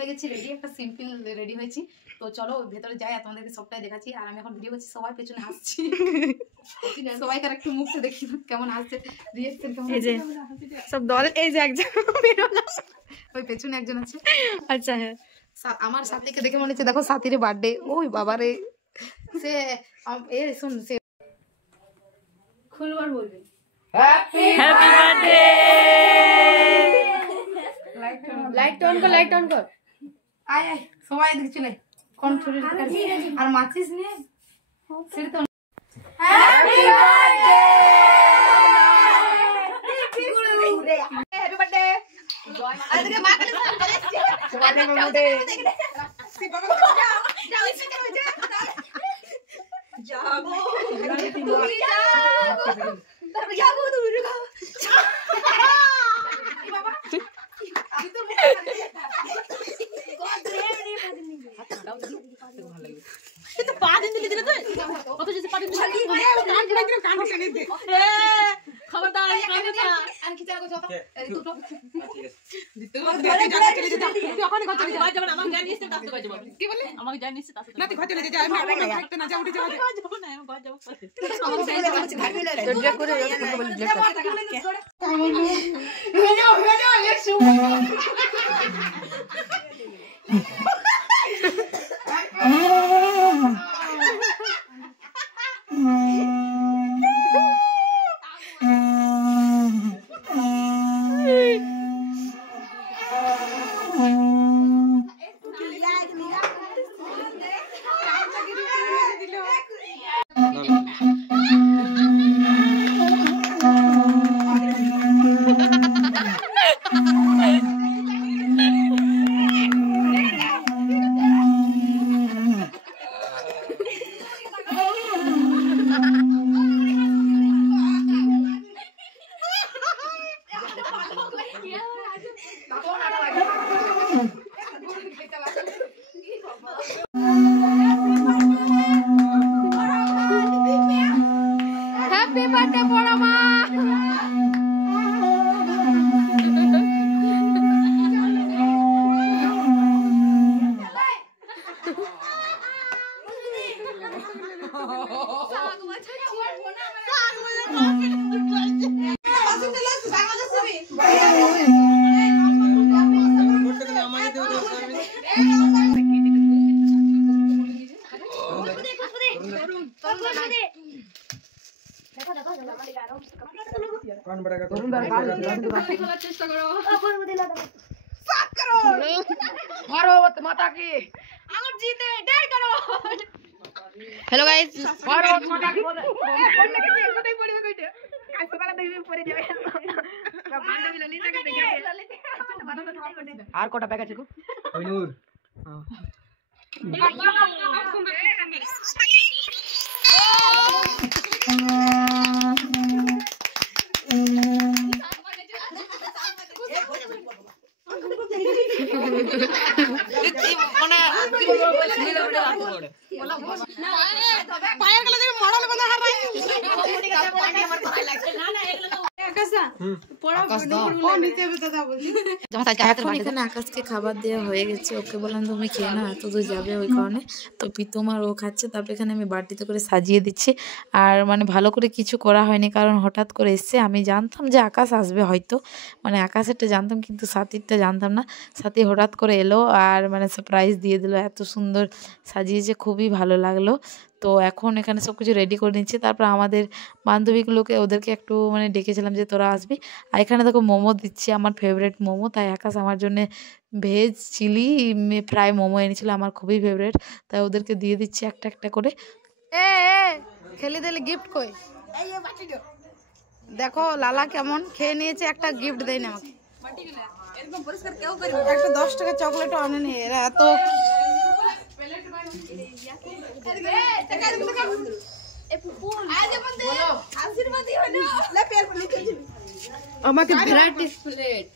হয়ে গেছি রেডি, একটা সিম্পল রেডি হয়েছি। তো চলো ভেতরে যাই আর তোমাদেরকে সবটাই দেখাচ্ছি। আর আমি এখন ভিডিও করছি, সবাই পেছনে হাসছি। সবাইকার একটু মুখটা দেখি কেমন হাসছে, রিঅ্যাকশন কেমন। এই যে সব দল, এই যে একজন ওই পেছনে একজন আছে। আচ্ছা হ্যাঁ, আমার সাথীকে দেখে মনে হচ্ছে দেখো সাথীর বার্থডে। ওই বাবারে, সে এ শুন, সে খুলবার বলবে হ্যাপি বার্থডে। লাইট অন কর, লাইট অন কর। আয় আয় সবাই এদিকে চলে, কোন ছুরি আর মাচিস নিয়ে সেটা তো হ্যাপি বার্থডে। হ্যাপি বার্থডে জয় মা। আরে মা কে তোমাদের মধ্যে যাবো তুমি যাবো যাবো তুমি বাবা আমি তো কিন্তু পা দিন দিলে দিলে তো কত যদি পা দিন দিলে কান ছেড়ে দিলে কান ছেড়ে দে এ খবরদার কান না আর কি চালা কইছো এই দুটো দিতে হবে চলে যেতে তুই ওখানে ঘর চলে যা যাবে না আমাকে জানিস তো আসতে যাবে কি বলে আমাকে জানিস তো আসতে না তুই ঘর চলে যা আমি থাকতে না যা উঠে যা যাব না আমি ঘর যাব আমাকে জানিস ঘর চলে যা দরজা করে বলে ব্লেড হেলো এ শু হ্যাপি বার্থডে বড় মা। भारत माता की अमर जीते 1.5 करोड़। हेलो गाइस, भारत माता की कोई पड़े कइटे काल सकाळ देखबे पड़े जाবে बांधबी ललिता के देखे ललिता আর কটা প্যাক আছে গো ওই নূর এখানে আকাশকে খাবার দেওয়া হয়ে গেছে। ওকে বললাম তুমি খেয়ে নাও, এত দূর যাবে ওই কারণে। তো প্রীতম আর ও খাচ্ছে। তারপরে এখানে আমি বাটিতে করে সাজিয়ে দিচ্ছি। আর মানে ভালো করে কিছু করা হয়নি, কারণ হঠাৎ করে এসছে। আমি জানতাম যে আকাশ আসবে হয়তো, মানে আকাশেরটা জানতাম কিন্তু সাথীরটা জানতাম না। সাথী হঠাৎ করে এলো আর মানে সারপ্রাইজ দিয়ে দিল, এত সুন্দর সাজিয়েছে, খুবই ভালো লাগলো। তো এখন এখানে সব কিছু রেডি করে নিচ্ছি। তারপর আমাদের বান্ধবীগুলোকে ওদেরকে একটু মানে ডেকেছিলাম যে তোরা আসবি। আর এখানে দেখো মোমো দিচ্ছি, আমার ফেভারিট মোমো। তাই আকাশ আমার জন্য ভেজ চিলি ফ্রাই মোমো এনেছিল, আমার খুবই ফেভারিট। তাই ওদেরকে দিয়ে দিচ্ছি একটা একটা করে। এ খেলি দিলে গিফট কই দেখো লালা কেমন খেয়ে নিয়েছে, একটা গিফট দেয়নি আমাকে। একটা 10 টাকা চকলেটও আনেনি এরা এত। আমাকে ভ্যারাইটিস প্লেট